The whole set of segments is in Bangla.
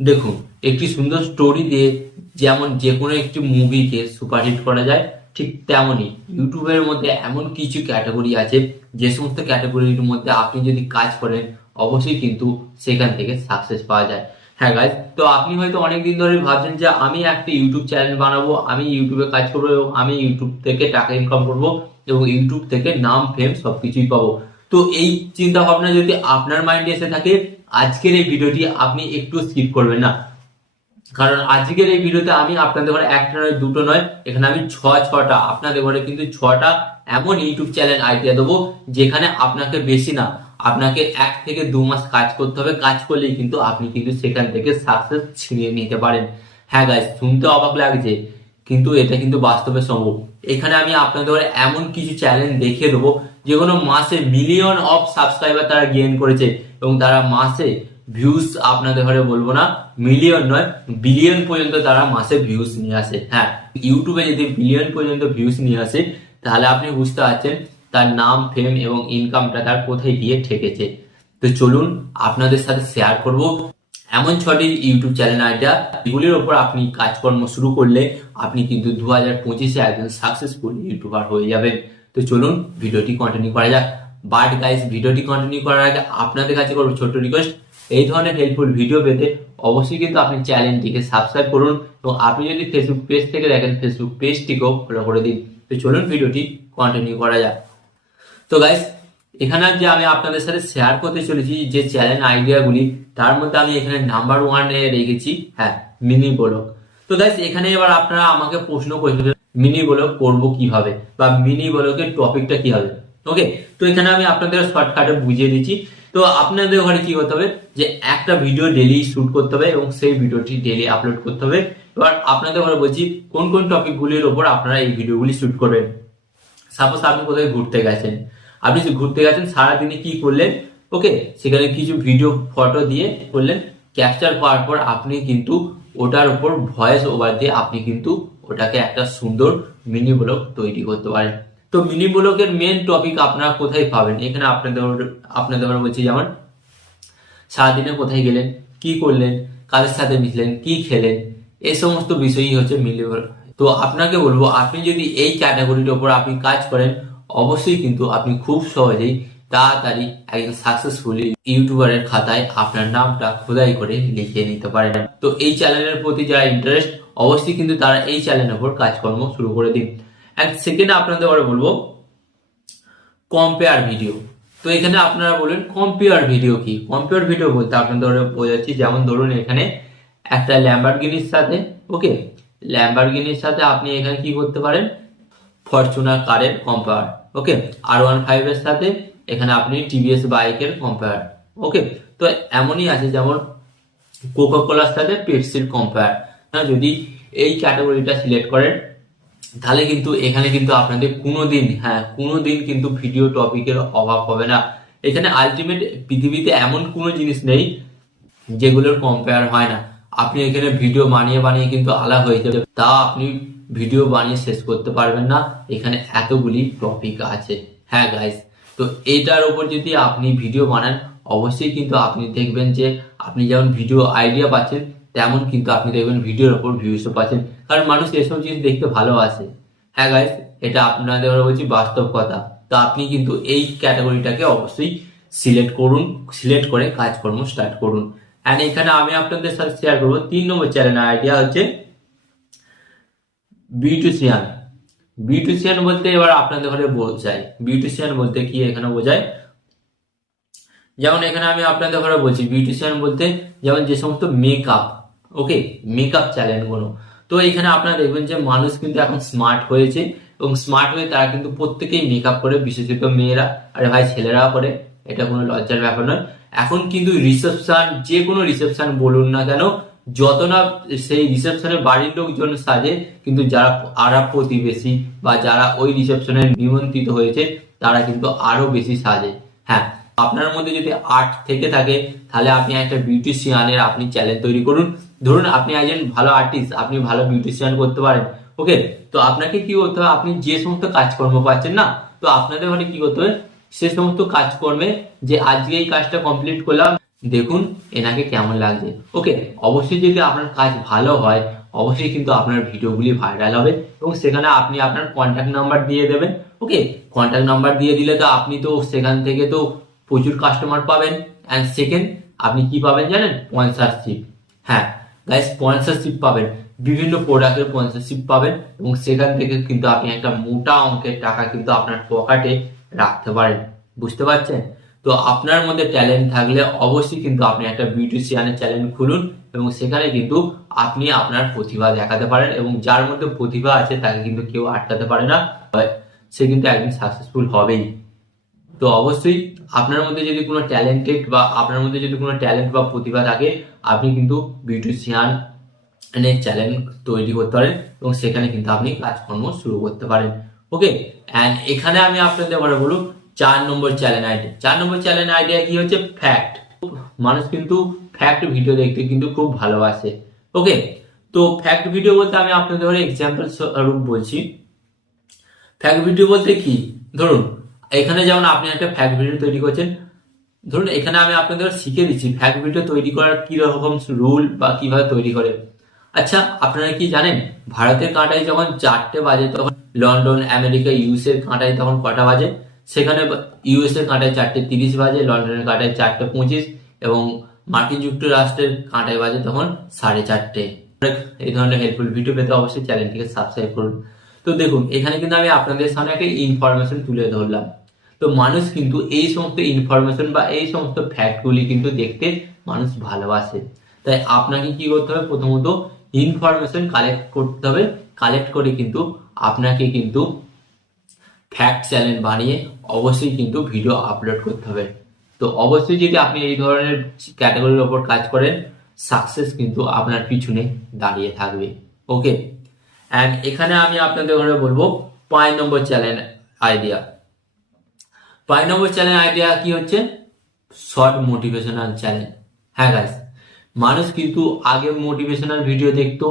দেখুন, একটি সুন্দর স্টোরি দিয়ে যেমন যে কোনো একটি মুভিকে সুপারহিট করা যায়, ঠিক তেমনই ইউটিউবের মধ্যে এমন কিছু ক্যাটাগরি আছে যে সমস্ত ক্যাটাগরির মধ্যে আপনি যদি কাজ করেন অবশ্যই কিন্তু সেখান থেকে সাকসেস পাওয়া যায়। হ্যাঁ গাইজ, তো আপনি হয়তো অনেকদিন ধরে ভাবছেন যে আমি একটা ইউটিউব চ্যানেল বানাবো, আমি ইউটিউবে কাজ করবো এবং আমি ইউটিউব থেকে টাকা ইনকাম করবো এবং ইউটিউব থেকে নাম ফেম সবকিছুই পাবো। তো এই চিন্তা ভাবনা যদি আপনার মাইন্ডে এসে থাকে, আজকের এই ভিডিওটি আপনি একটু স্কিপ করবেন না। কারণ আজকের এই ভিডিওতে আমি আপনাদের ঘরে একটা নয় দুটো নয়, এখানে আমি ছটা আপনাদের ঘরে কিন্তু ছটা এমন ইউটিউব চ্যানেল আইডিয়া দেবো যেখানে আপনাকে বেশি না, আপনাকে 1 থেকে 2 মাস কাজ করতে হবে। কাজ করলেই কিন্তু আপনি কিন্তু সেখান থেকে সাকসেস ছিনিয়ে নিতে পারেন। হ্যাঁ গাইস, শুনতে অবাক লাগছে কিন্তু এটা কিন্তু বাস্তবে সম্ভব। এখানে আমি আপনাদের ঘরে এমন কিছু চ্যালেঞ্জ দেখিয়ে দেবো যেগুলো মাসে মিলিয়ন অফ সাবস্ক্রাইবার তারা গেইন করেছে এবং তারা মাসে ভিউজ, আপনাদের ঘরে বলবো না মিলিয়ন নয় বিলিয়ন পর্যন্ত তারা মাসে ভিউজ নিয়ে আসে। হ্যাঁ, ইউটিউবে যদি বিলিয়ন পর্যন্ত ভিউজ নিয়ে আসে তাহলে আপনি বুঝতে পারছেন তার নাম ফেম এবং ইনকামটা তার কোথায় গিয়ে ঠেকেছে। তো চলুন আপনাদের সাথে শেয়ার করব এমন 6টি ইউটিউব চ্যানেল আইডিয়া এগুলির ওপর আপনি কাজকর্ম শুরু করলে আপনি কিন্তু 2025-এ একজন সাকসেসফুল ইউটিউবার হয়ে যাবেন। তো চলুন ভিডিওটি কন্টিনিউ করা যাক। বাট গাইস, ভিডিওটি কন্টিনিউ করার আগে আপনাদের কাছে করবো ছোট্ট রিকোয়েস্ট, এই ধরনের হেল্পফুল ভিডিও পেতে অবশ্যই কিন্তু আপনি চ্যানেলটিকে সাবস্ক্রাইব করুন এবং আপনি যদি ফেসবুক পেজ থেকে দেখেন ফেসবুক পেজটিকেও ফলো করে দিন। তো চলুন ভিডিওটি কন্টিনিউ করা যাক। তো গাইস, এখানে যে আমি আপনাদের সাথে শেয়ার করতে চলেছি যে চ্যানেল আইডিয়াগুলি, তার মধ্যে আমি এখানে নাম্বার 1-এ রেখেছি হ্যাঁ মিনি ব্লগ। তো গাইস, এখানে এবার আপনারা আমাকে প্রশ্ন করবেন মিনি ব্লগ করবো কিভাবে বা মিনি ব্লগের টপিকটা কি হবে। ওকে, তো এখানে আমি আপনাদের শর্টকাটে বুঝিয়ে দিচ্ছি। তো আপনাদের ঘরে কি করতে হবে যে একটা ভিডিও ডেলি শুট করতে হবে এবং সেই ভিডিওটি ডেলি আপলোড করতে হবে। এবার আপনাদের ঘরে বলছি কোন কোন টপিকগুলির ওপর আপনারা এই ভিডিওগুলি শুট করবেন। সাপোজ আপনি কোথায় ঘুরতে গেছেন, আপনি ঘুরতে গেছেন সারাদিনে কি করলেন, ওকে, সেখানে কিছু ভিডিও ফটো দিয়ে করলেন, ক্যাপচার করার পর আপনি কিন্তু ওটার উপর ভয়েস ওভার দিয়ে আপনি কিন্তু ওটাকে একটা সুন্দর মিনি ব্লগ তৈরি করতে পারেন। তো মিনি ব্লগের মেন টপিক আপনারা কোথায় পাবেন, এখানে আপনাদের বলছি যেমন সারাদিনে কোথায় গেলেন, কি করলেন, কাদের সাথে মিশলেন, কি খেলেন, এই সমস্ত বিষয়ই হচ্ছে মিনি ব্লগ। তো আপনাকে বলবো আপনি যদি এই ক্যাটাগরির ওপর আপনি কাজ করেন অবশ্যই কিন্তু আপনি খুব সহজেই তাড়াতাড়ি একজন সাকসেসফুল ইউটিউবারের খাতায় আপনার নামটা খোদাই করে লিখিয়ে নিতে পারেন। তো এই চ্যানেলের প্রতি যারা ইন্টারেস্ট অবশ্যই কিন্তু তারা এই চ্যানেলের উপর কাজকর্ম শুরু করে দিন। অ্যান্ড সেকেন্ডে আপনাদের বলবো কম্পেয়ার ভিডিও। তো এখানে আপনারা বলেন কম্পেয়ার ভিডিও কি। কম্পেয়ার ভিডিও বলতে আপনাদের বোঝাচ্ছি, যেমন ধরুন এখানে একটা ল্যাম্বরগিনির সাথে, ওকে, ল্যাম্বরগিনির সাথে আপনি এখানে কি করতে পারেন ফরচুনার কারের কম্পেয়ার, ওকে, R15 এর সাথে এখানে আপনি টিভিএস বাইকের কম্পেয়ার, ওকে। তো এমনই আছে যেমন কোকা কোলার সাথে পেপসির কম্পেয়ার। যদি এই ক্যাটাগরিটা সিলেক্ট করেন তাহলে কিন্তু এখানে কিন্তু আপনাদের কোনোদিন কিন্তু ভিডিও টপিকের অভাব হবে না। এখানে আলটিমেট পৃথিবীতে এমন কোনো জিনিস নেই যেগুলোর কম্পেয়ার হয় না। আপনি এখানে ভিডিও বানিয়ে কিন্তু আলাদা হয়ে যাবে, তা আপনি ভিডিও বানিয়ে শেষ করতে পারবেন না, এখানে এতগুলি টপিক আছে। হ্যাঁ গাইস, তো এটার উপর যদি আপনি ভিডিও বানান অবশ্যই কিন্তু আপনি দেখবেন যে আপনি যেমন ভিডিও আইডিয়া পাচ্ছেন তেমন কিন্তু আপনি দেখবেন ভিডিওর ওপর ভিউসও পাচ্ছেন, কারণ মানুষ এসব জিনিস দেখতে ভালোবাসে। হ্যাঁ গাইস, এটা আপনাদের বলছি বাস্তব কথা। তো আপনি কিন্তু এই ক্যাটাগরিটাকে অবশ্যই সিলেক্ট করে কাজকর্ম স্টার্ট করুন। অ্যান্ড এখানে আমি আপনাদের সাথে শেয়ার করবো 3 নম্বর চ্যানেল আইডিয়া হচ্ছে বিউটিশিয়ান। বিউটিশিয়ান বলতে এবার আপনাদের ঘরে বোঝায়, বিউটিশিয়ান বলতে কি এখানে বোঝায়, যেমন এখানে আমি আপনাদের ঘরে বলছি বিউটিশিয়ান বলতে যেমন যে সমস্ত মেকআপ, ওকে, মেকআপ চ্যানেলগুলো। তো এখানে আপনারা দেখবেন যে মানুষ কিন্তু এখন স্মার্ট হয়েছে এবং স্মার্ট হয়ে তারা কিন্তু প্রত্যেকেই মেকআপ করে, বিশেষত মেয়েরা, আরে ভাই ছেলেরাও করে, এটা কোনো লজ্জার ব্যাপার নয়। এখন কিন্তু রিসেপশন, যে কোনো রিসেপশন বলুন না কেন, যত না সেই রিসেপশনের বাড়ির লোকজন সাজে, কিন্তু যারা আরব প্রতিবেশী বা যারা ওই রিসেপশনে নিমন্ত্রিত হয়েছে তারা কিন্তু আরো বেশি সাজে। হ্যাঁ, আপনার মধ্যে যদি আর্ট থেকে থাকে তাহলে আপনি একটা বিউটিশিয়ানের আপনি চ্যানেল তৈরি করুন। ধরুন আপনি একজন ভালো আর্টিস্ট, আপনি ভালো বিউটিশিয়ান করতে পারেন, ওকে। তো আপনাকে কি করতে হবে, আপনি যে সমস্ত কাজকর্ম পাচ্ছেন না, তো আপনাদের ঘরে কি করতে হবে সে সমস্ত কাজকর্মে যে আজকে এই কাজটা কমপ্লিট করলাম, দেখুন এনাকে কেমন লাগছে। ওকে, অবশ্যই যদি আপনার কাজ ভালো হয় অবশ্যই কিন্তু আপনার ভিডিওগুলি ভাইরাল হবে এবং সেখানে আপনি আপনার কন্ট্যাক্ট নাম্বার দিয়ে দেবেন। ওকে, কন্ট্যাক্ট নাম্বার দিয়ে দিলে তো আপনি তো সেখান থেকে তো প্রচুর কাস্টমার পাবেন। অ্যান্ড সেকেন্ড, আপনি কি পাবেন জানেন? স্পন্সরশিপ। হ্যাঁ গাইস, স্পন্সরশিপ পাবেন, বিভিন্ন প্রোডাক্টের স্পন্সরশিপ পাবেন এবং সেখান থেকে কিন্তু আপনি একটা মোটা অঙ্কের টাকা কিন্তু আপনার পকেটে রাখতে পারেন। বুঝতে পারছেন? তো আপনার মধ্যে ট্যালেন্ট থাকলে অবশ্যই কিন্তু আপনি একটা বিউটিশিয়ানের চ্যানেল খুলুন এবং সেখানে কিন্তু আপনি আপনার প্রতিভা দেখাতে পারেন এবং যার মধ্যে প্রতিভা আছে তাকে কিন্তু কেউ আটকাতে পারে না, সে কিন্তু একদিন সাকসেসফুল হবেই। তো অবশ্যই আপনার মধ্যে যদি কোনো ট্যালেন্টেড বা আপনার মধ্যে যদি কোনো ট্যালেন্ট বা প্রতিভা থাকে আপনি কিন্তু বিউটিশিয়ান চ্যানেল তৈরি করতে পারেন এবং সেখানে কিন্তু আপনি কাজকর্ম শুরু করতে পারেন। ওকে, অ্যান্ড এখানে আমি আপনাদের এবারে বলুন 4 নম্বর চ্যানেল আইডিয়া। 4 নম্বর চ্যানেল আইডিয়া কি হচ্ছে? ফ্যাক্ট। মানুষ কিন্তু ফ্যাক্ট ভিডিও দেখতে কিন্তু খুব ভালোবাসে। ওকে, তো ফ্যাক্ট ভিডিও বলতে আমি আপনাদের এক্সাম্পল স্বরূপ বলছি। ফ্যাক্ট ভিডিও বলতে কি, ধরুন এখানে যেমন আপনি একটা ফ্যাক্ট ভিডিও তৈরি করছেন, ধরুন এখানে আমি আপনাদের শিখে দিচ্ছি ফ্যাক্ট ভিডিও তৈরি করার কি রকম রুল বা কিভাবে তৈরি করে। আচ্ছা, আপনারা কি জানেন ভারতের কাঁটায় যখন 4টে বাজে তখন লন্ডন, আমেরিকা, ইউএস এর কাঁটায় তখন কটা বাজে? সেখানে ইউএস এর কাঁটায় 4:30 বাজে, লন্ডনের কাঁটায় 4:25 এবং মার্কিন যুক্তরাষ্ট্রের কাঁটায় বাজে তখন 4:30। এই ধরনের হেল্পফুল ভিডিও পেতে অবশ্যই চ্যানেলটিকে সাবস্ক্রাইব করুন। তো দেখুন এখানে কিন্তু আমি আপনাদের সামনে একটা ইনফরমেশন তুলে ধরলাম। তো মানুষ কিন্তু এই সমস্ত ইনফরমেশন বা এই সমস্ত ফ্যাক্টগুলি কিন্তু দেখতে মানুষ ভালোবাসে। তাই আপনাকে কি করতে হবে? প্রথমত ইনফরমেশন কালেক্ট করতে হবে। কালেক্ট করে কিন্তু আপনাকে কিন্তু ফ্যাক্ট চ্যানেল বানিয়ে অবশ্যই কিন্তু ভিডিও আপলোড করতে হবে। তো অবশ্যই যদি আপনি এই ধরনের ক্যাটাগরির ওপর কাজ করেন সাকসেস কিন্তু আপনার পিছনে দাঁড়িয়ে থাকবে। ওকে, অ্যান্ড এখানে আমি আপনাদের ঘরে বলবো 5 নম্বর চ্যানেল আইডিয়া। 5 নম্বর চ্যানেল আইডিয়া কি হচ্ছে? Short motivational channel. হ্যাঁ গাইস, মানুষ কিন্তু আগে মোটিভেশনাল ভিডিও দেখতো,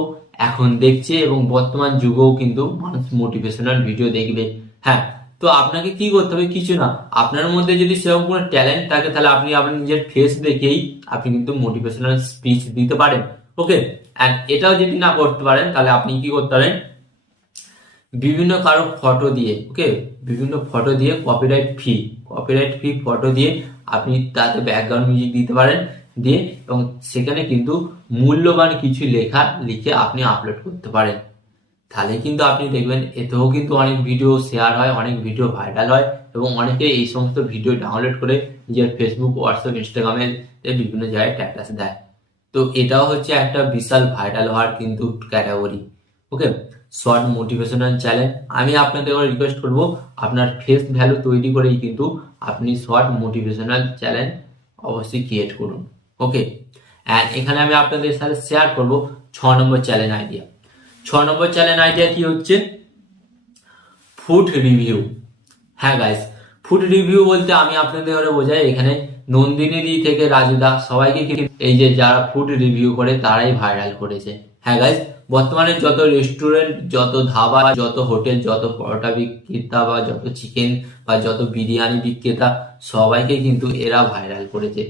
এখন দেখছে এবং বর্তমান যুগেও কিন্তু মানুষ মোটিভেশনাল ভিডিও দেখবে। হ্যাঁ, তো আপনাকে কি করতে হবে? কিছু না, আপনার মধ্যে যদি সেরকম কোনো ট্যালেন্ট থাকে তাহলে আপনি আপনার নিজের ফেস দেখেই আপনি কিন্তু মোটিভেশনাল স্পিচ দিতে পারেন। ওকে, অ্যান্ড এটাও যদি না করতে পারেন তাহলে আপনি কি করতে পারেন? বিভিন্ন কারো ফটো দিয়ে, ওকে, বিভিন্ন ফটো দিয়ে কপিরাইট ফ্রি ফটো দিয়ে আপনি তাতে ব্যাকগ্রাউন্ড মিউজিক দিতে পারেন, দিয়ে এবং সেখানে কিন্তু মূল্যবান কিছু লেখা লিখে আপনি আপলোড করতে পারেন। তাহলে কিন্তু আপনি দেখবেন এতেও কিন্তু অনেক ভিডিও শেয়ার হয়, অনেক ভিডিও ভাইরাল হয় এবং অনেকে এই সমস্ত ভিডিও ডাউনলোড করে নিজের ফেসবুক, হোয়াটসঅ্যাপ, ইনস্টাগ্রামে বিভিন্ন জায়গায় স্ট্যাটাস দেয়। তো এটাও হচ্ছে একটা বিশাল ভাইরাল হওয়ার কিন্তু ক্যাটাগরি। ওকে, শর্ট মোটিভেশনাল চ্যানেল। আমি আপনাদের রিকোয়েস্ট করব আপনার ফেস ভ্যালু তৈরি করেই কিন্তু আপনি শর্ট মোটিভেশনাল চ্যানেল অবশ্যই ক্রিয়েট করুন। ওকে, অ্যান্ড এখানে আমি আপনাদের সাথে শেয়ার করব 6 নম্বর চ্যানেল আইডিয়া। 6 নম্বর চ্যানেল আইডিয়া কি হচ্ছে? Food review. হ্যাঁ গাইস, ফুড রিভিউ বলতে আমি আপনাদের বোঝাই এখানে নন্দিনী থেকে রাজুদা সবাইকে এই যে যারা ফুড রিভিউ করে তারাই ভাইরাল করেছে। হ্যাঁ গাইস, বর্তমানে যত রেস্টুরেন্ট, যত ধাবা, যত হোটেল, যত পরোটা বিক্রেতা বা যত চিকেন বা যত বিরিয়ানি বিক্রেতা সবাইকে কিন্তু এরা ভাইরাল করেছে।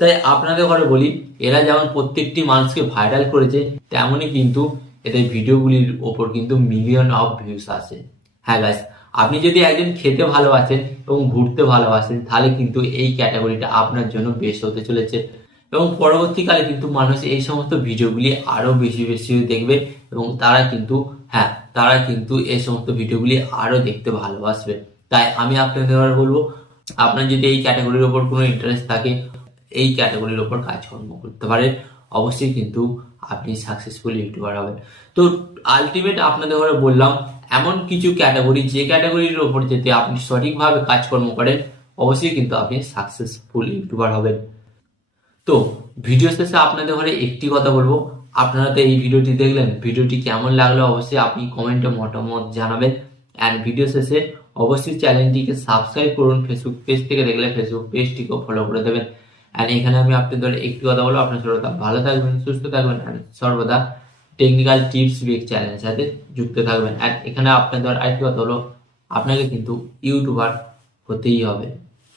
তাই আপনাদের ঘরে বলি, এরা যেমন প্রত্যেকটি মানুষকে ভাইরাল করেছে তেমনই কিন্তু এদের ভিডিওগুলির ওপর কিন্তু মিলিয়ন অফ ভিউস আসে। হ্যাঁ গাইস, আপনি যদি একদিন খেতে ভালোবাসেন এবং ঘুরতে ভালোবাসেন তাহলে কিন্তু এই ক্যাটাগরিটা আপনার জন্য বেশ হতে চলেছে এবং পরবর্তীকালে কিন্তু মানুষ এই সমস্ত ভিডিওগুলি আরো বেশি বেশি দেখবে এবং তারা কিন্তু এই সমস্ত ভিডিওগুলি আরো দেখতে ভালোবাসবে। তাই আমি আপনাদের বলবো, আপনার যদি এই ক্যাটাগরির ওপর কোনো ইন্টারেস্ট থাকে এই ক্যাটাগরির ওপর কাজকর্ম করতে পারেন, অবশ্যই কিন্তু আপনি সাকসেসফুল ইউটিউবার হবেন। তো আলটিমেট আপনাদের ঘরে বললাম এমন কিছু ক্যাটাগরি, যে ক্যাটাগরির ওপর যেতে আপনি সঠিকভাবে কাজকর্ম করেন অবশ্যই কিন্তু আপনি সাকসেসফুল ইউটিউবার হবেন। তো ভিডিও শেষে আপনাদের ঘরে একটি কথা বলবো, আপনারা তো এই ভিডিওটি দেখলেন, ভিডিওটি কেমন লাগলো অবশ্যই আপনি কমেন্টে মতামত জানাবেন। অ্যান্ড ভিডিও শেষে অবশ্যই চ্যানেলটিকে সাবস্ক্রাইব করুন। ফেসবুক পেজ থেকে দেখলে ফেসবুক পেজটিকেও ফলো করে দেবেন। অ্যান্ড এখানে আমি আপনাদের একটি কথা বলবো, আপনার সর্বদা ভালো থাকবেন, সুস্থ থাকবেন অ্যান্ড সর্বদা টেকনিক্যাল টিপস উইক চ্যানেলের সাথে যুক্ত থাকবেন। অ্যান্ড এখানে আপনাদের আরেকটি কথা হলো, আপনাকে কিন্তু ইউটিউবার হতেই হবে।